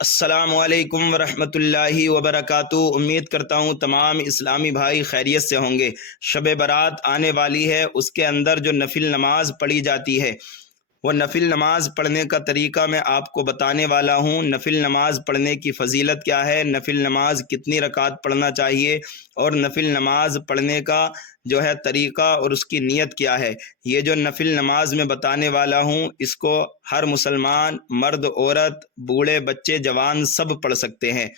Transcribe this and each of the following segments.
السلام علیکم ورحمۃ اللہ وبرکاتہ۔ امید کرتا ہوں تمام اسلامی بھائی خیریت سے ہوں گے۔ شب برات آنے والی ہے، اس کے اندر جو نفل نماز پڑھی جاتی ہے وہ نفل نماز پڑھنے کا طریقہ میں آپ کو بتانے والا ہوں۔ نفل نماز پڑھنے کی فضیلت کیا ہے، نفل نماز کتنی رکعت پڑھنا چاہیے، اور نفل نماز پڑھنے کا جو ہے طریقہ اور اس کی نیت کیا ہے۔ یہ جو نفل نماز میں بتانے والا ہوں اس کو ہر مسلمان، مرد، عورت، بوڑھے، بچے، جوان سب پڑھ سکتے ہیں۔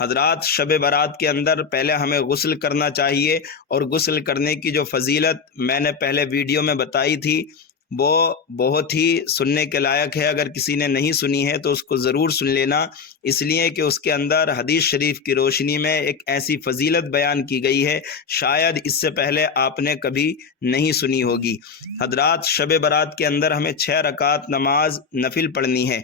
حضرات، شب برات کے اندر پہلے ہمیں غسل کرنا چاہیے، اور غسل کرنے کی جو فضیلت میں نے پہلے ویڈیو میں بتائی تھی وہ بہت ہی سننے کے لائق ہے۔ اگر کسی نے نہیں سنی ہے تو اس کو ضرور سن لینا، اس لیے کہ اس کے اندر حدیث شریف کی روشنی میں ایک ایسی فضیلت بیان کی گئی ہے شاید اس سے پہلے آپ نے کبھی نہیں سنی ہوگی۔ حضرات، شب برات کے اندر ہمیں 6 رکعت نماز نفل پڑھنی ہے۔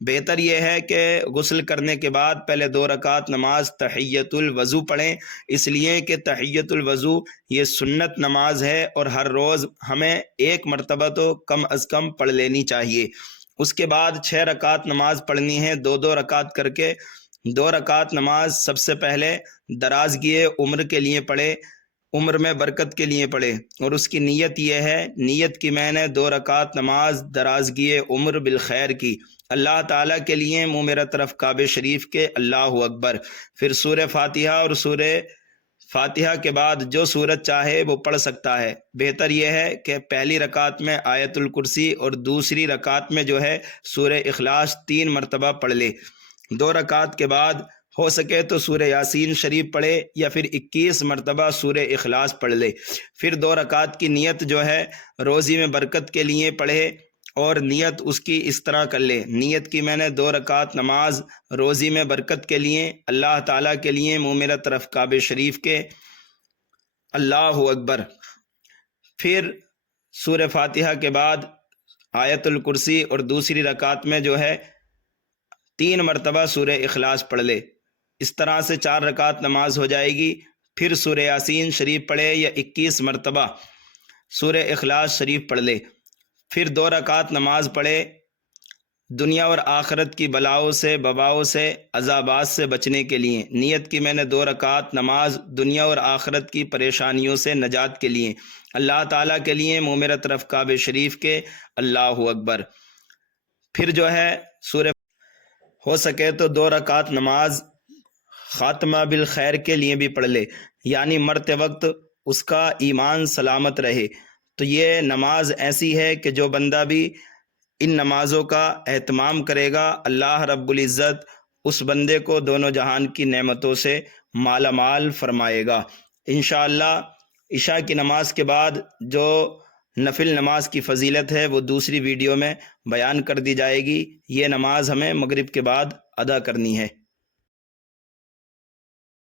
بہتر یہ ہے کہ غسل کرنے کے بعد پہلے 2 رکعت نماز تحیۃ الوضو پڑھیں، اس لیے کہ تحیۃ الوضو یہ سنت نماز ہے اور ہر روز ہمیں 1 مرتبہ تو کم از کم پڑھ لینی چاہیے۔ اس کے بعد 6 رکعت نماز پڑھنی ہے، 2 رکعت کر کے۔ 2 رکعت نماز سب سے پہلے درازگی عمر کے لیے پڑھے، عمر میں برکت کے لیے پڑھے، اور اس کی نیت یہ ہے، نیت کی میں نے 2 رکعت نماز درازگی عمر بالخیر کی، اللہ تعالیٰ کے لیے منہ میرا طرف کعبہ شریف کے، اللہ اکبر۔ پھر سورہ فاتحہ، اور سورہ فاتحہ کے بعد جو سورت چاہے وہ پڑھ سکتا ہے۔ بہتر یہ ہے کہ پہلی رکعت میں آیت الکرسی اور دوسری رکعت میں جو ہے سورہ اخلاص 3 مرتبہ پڑھ لے۔ 2 رکعت کے بعد ہو سکے تو سورہ یاسین شریف پڑھے، یا پھر 21 مرتبہ سورہ اخلاص پڑھ لے۔ پھر 2 رکعت کی نیت جو ہے روزی میں برکت کے لیے پڑھے، اور نیت اس کی اس طرح کر لے، نیت کی میں نے 2 رکعت نماز روزی میں برکت کے لیے، اللہ تعالیٰ کے لیے منہ میرا طرف کعبہ شریف کے، اللہ اکبر۔ پھر سورہ فاتحہ کے بعد آیت الکرسی، اور دوسری رکعت میں جو ہے 3 مرتبہ سورہ اخلاص پڑھ لے۔ اس طرح سے 4 رکعت نماز ہو جائے گی۔ پھر سورہ یاسین شریف پڑھے، یا 21 مرتبہ سورہ اخلاص شریف پڑھ لے۔ پھر 2 رکعت نماز پڑھے، دنیا اور آخرت کی بلاؤں سے، وباؤں سے، عذابات سے بچنے کے لیے۔ نیت کی میں نے 2 رکعت نماز دنیا اور آخرت کی پریشانیوں سے نجات کے لیے، اللہ تعالیٰ کے لیے منہ میرا طرف کعبہ شریف کے، اللہ اکبر۔ پھر جو ہے سورہ ہو سکے تو 2 رکعت نماز خاتمہ بالخیر کے لیے بھی پڑھ لے، یعنی مرتے وقت اس کا ایمان سلامت رہے۔ تو یہ نماز ایسی ہے کہ جو بندہ بھی ان نمازوں کا اہتمام کرے گا، اللہ رب العزت اس بندے کو دونوں جہان کی نعمتوں سے مالا مال فرمائے گا انشاءاللہ۔ عشاء کی نماز کے بعد جو نفل نماز کی فضیلت ہے وہ دوسری ویڈیو میں بیان کر دی جائے گی۔ یہ نماز ہمیں مغرب کے بعد ادا کرنی ہے۔